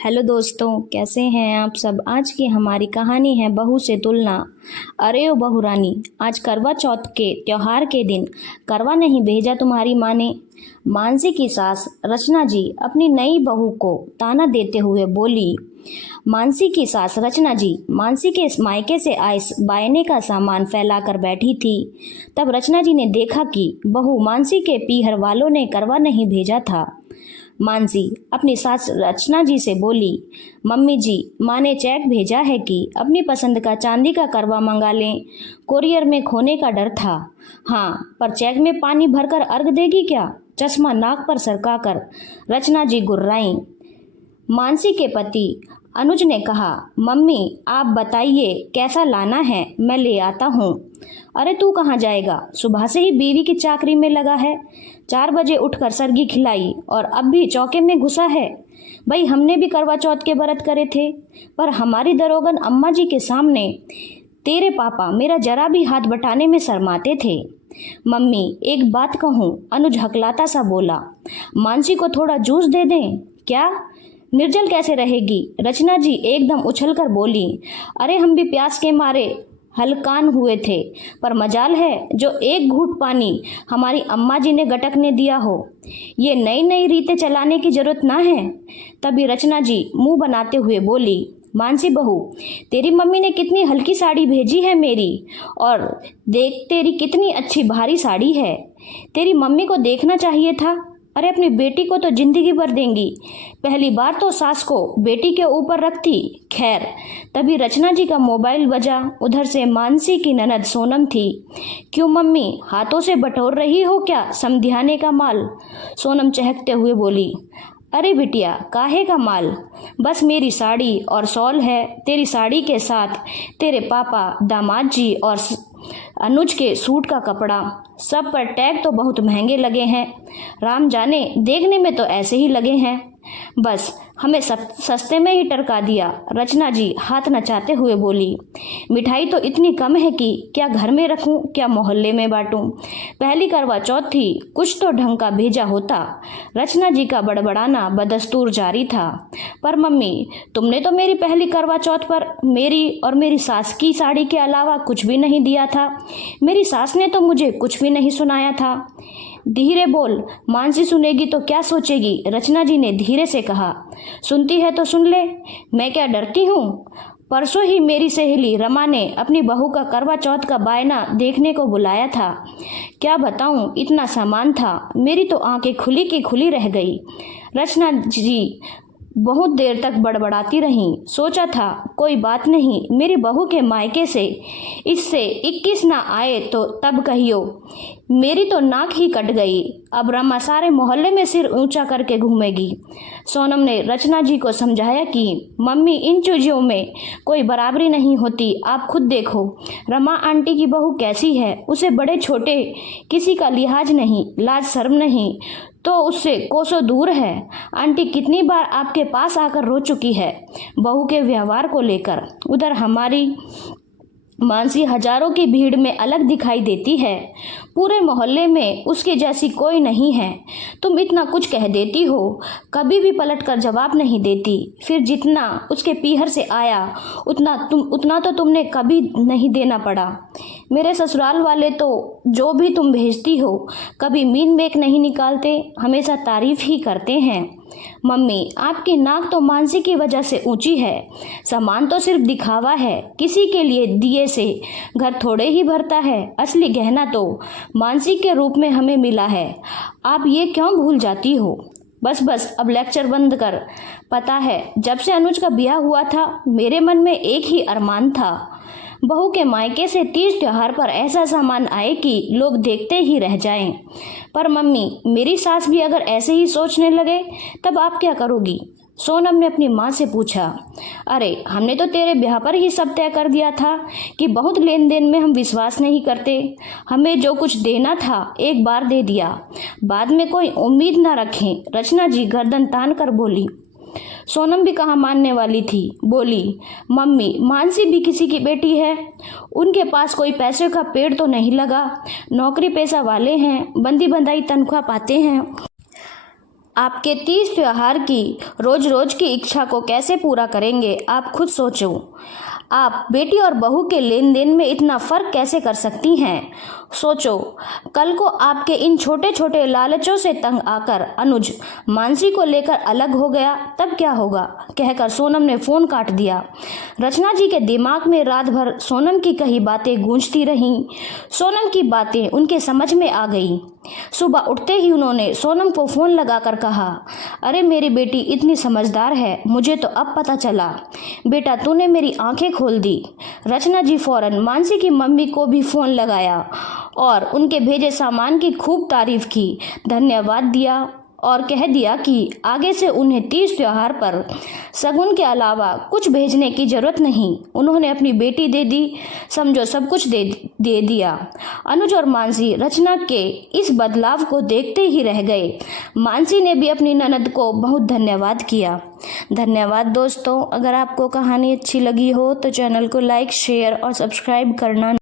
Hello दोस्तों, कैसे हैं आप सब। आज की हमारी कहानी है बहू से तुलना। अरे ओ बहू रानी, आज करवा चौथ के त्योहार के दिन करवा नहीं भेजा तुम्हारी माँ ने। मानसी की सास रचना जी अपनी नई बहू को ताना देते हुए बोली। मानसी की सास रचना जी मानसी के मायके से आए बायने का सामान फैलाकर बैठी थी। तब रचना जी ने देखा कि बहू मानसी के पीहर वालों ने करवा नहीं भेजा था। मानसी अपनी सास रचना जी से बोली, मम्मी जी, माँ ने चेक भेजा है कि अपनी पसंद का चांदी का करवा मंगा लें। कोरियर में खोने का डर था। हाँ, पर चेक में पानी भरकर अर्घ देगी क्या? चश्मा नाक पर सरकाकर रचना जी गुर्राईं। मानसी के पति अनुज ने कहा, मम्मी आप बताइए कैसा लाना है, मैं ले आता हूँ। अरे तू कहाँ जाएगा, सुबह से ही बीवी की चाकरी में लगा है। 4 बजे उठकर सरगी खिलाई और अब भी चौके में घुसा है। भाई हमने भी करवा चौथ के व्रत करे थे, पर हमारी दरोगन अम्मा जी के सामने तेरे पापा मेरा जरा भी हाथ बटाने में शर्माते थे। मम्मी एक बात कहूँ, अनुज हकलाता सा बोला, मानसी को थोड़ा जूस दे दें क्या? निर्जल कैसे रहेगी? रचना जी एकदम उछलकर बोली, अरे हम भी प्यास के मारे हलकान हुए थे, पर मजाल है जो एक घूंट पानी हमारी अम्मा जी ने गटकने दिया हो। ये नई नई रीतें चलाने की जरूरत ना है। तभी रचना जी मुंह बनाते हुए बोली, मानसी बहू, तेरी मम्मी ने कितनी हल्की साड़ी भेजी है मेरी, और देख तेरी कितनी अच्छी भारी साड़ी है। तेरी मम्मी को देखना चाहिए था। अरे अपनी बेटी को तो जिंदगी भर देंगी, पहली बार तो सास को बेटी के ऊपर रखती। खैर, तभी रचना जी का मोबाइल बजा। उधर से मानसी की ननद सोनम थी। क्यों मम्मी, हाथों से बटोर रही हो क्या समधियाने का माल? सोनम चहकते हुए बोली, अरे बिटिया काहे का माल, बस मेरी साड़ी और शॉल है। तेरी साड़ी के साथ तेरे पापा, दामाद जी और अनुज के सूट का कपड़ा, सब पर टैग तो बहुत महंगे लगे हैं। राम जाने, देखने में तो ऐसे ही लगे हैं। बस हमें सब सस्ते में ही टरका दिया। रचना जी हाथ नचाते हुए बोली, मिठाई तो इतनी कम है कि क्या घर में रखूं, क्या मोहल्ले में बांटूं। पहली करवा चौथ थी, कुछ तो ढंग का भेजा होता। रचना जी का बड़बड़ाना बदस्तूर जारी था। पर मम्मी, तुमने तो मेरी पहली करवा चौथ पर मेरी और मेरी सास की साड़ी के अलावा कुछ भी नहीं दिया था। मेरी सास ने तो मुझे कुछ भी नहीं सुनाया था। धीरे बोल, मानसी सुनेगी तो क्या सोचेगी? रचना जी ने धीरे से कहा। सुनती है तो सुन ले, मैं क्या डरती हूँ? परसों ही मेरी सहेली रमा ने अपनी बहू का करवा चौथ का बायना देखने को बुलाया था। क्या बताऊं, इतना सामान था, मेरी तो आंखें खुली की खुली रह गई। रचना जी बहुत देर तक बड़बड़ाती रहीं। सोचा था कोई बात नहीं, मेरी बहू के मायके से इससे 21 ना आए तो तब कहियो। मेरी तो नाक ही कट गई। अब रमा सारे मोहल्ले में सिर ऊंचा करके घूमेगी। सोनम ने रचना जी को समझाया कि मम्मी, इन चीजों में कोई बराबरी नहीं होती। आप खुद देखो, रमा आंटी की बहू कैसी है। उसे बड़े छोटे किसी का लिहाज नहीं, लाज शर्म नहीं तो उससे कोसों दूर है। आंटी कितनी बार आपके पास आकर रो चुकी है बहू के व्यवहार को लेकर। उधर हमारी मानसी हजारों की भीड़ में अलग दिखाई देती है। पूरे मोहल्ले में उसके जैसी कोई नहीं है। तुम इतना कुछ कह देती हो, कभी भी पलट कर जवाब नहीं देती। फिर जितना उसके पीहर से आया उतना तो तुमने कभी नहीं देना पड़ा। मेरे ससुराल वाले तो जो भी तुम भेजती हो कभी मीन मेक नहीं निकालते, हमेशा तारीफ ही करते हैं। मम्मी, आपकी नाक तो मानसी की वजह से ऊंची है। सामान तो सिर्फ दिखावा है, किसी के लिए दिए से घर थोड़े ही भरता है। असली गहना तो मानसी के रूप में हमें मिला है। आप ये क्यों भूल जाती हो? बस बस, अब लेक्चर बंद कर। पता है, जब से अनुज का ब्याह हुआ था मेरे मन में एक ही अरमान था, बहू के मायके से तीज त्योहार पर ऐसा सामान आए कि लोग देखते ही रह जाएं। पर मम्मी, मेरी सास भी अगर ऐसे ही सोचने लगे तब आप क्या करोगी? सोनम ने अपनी माँ से पूछा। अरे हमने तो तेरे ब्याह पर ही सब तय कर दिया था कि बहुत लेन देन में हम विश्वास नहीं करते। हमें जो कुछ देना था एक बार दे दिया, बाद में कोई उम्मीद ना रखें। रचना जी गर्दन तान कर बोली। सोनम भी कहाँ मानने वाली थी, बोली, मम्मी, मानसी भी किसी की बेटी है। उनके पास कोई पैसे का पेड़ तो नहीं लगा, नौकरी पेशा वाले हैं, बंदी बंधाई तनख्वाह पाते हैं। आपके तीज त्योहार की रोज रोज की इच्छा को कैसे पूरा करेंगे, आप खुद सोचो। आप बेटी और बहू के लेन देन में इतना फर्क कैसे कर सकती हैं? सोचो, कल को आपके इन छोटे छोटे लालचों से तंग आकर अनुज मानसी को लेकर अलग हो गया, तब क्या होगा? कहकर सोनम ने फोन काट दिया। रचना जी के दिमाग में रात भर सोनम की कही बातें गूंजती रहीं। सोनम की बातें उनके समझ में आ गई। सुबह उठते ही उन्होंने सोनम को फोन लगाकर कहा, अरे मेरी बेटी इतनी समझदार है, मुझे तो अब पता चला। बेटा तूने मेरी आंखें खोल दी। रचना जी फौरन मानसी की मम्मी को भी फोन लगाया और उनके भेजे सामान की खूब तारीफ की, धन्यवाद दिया और कह दिया कि आगे से उन्हें तीज त्योहार पर शगुन के अलावा कुछ भेजने की जरूरत नहीं। उन्होंने अपनी बेटी दे दी, समझो सब कुछ दे दिया। अनुज और मानसी रचना के इस बदलाव को देखते ही रह गए। मानसी ने भी अपनी ननद को बहुत धन्यवाद किया। धन्यवाद दोस्तों। अगर आपको कहानी अच्छी लगी हो तो चैनल को लाइक, शेयर और सब्सक्राइब करना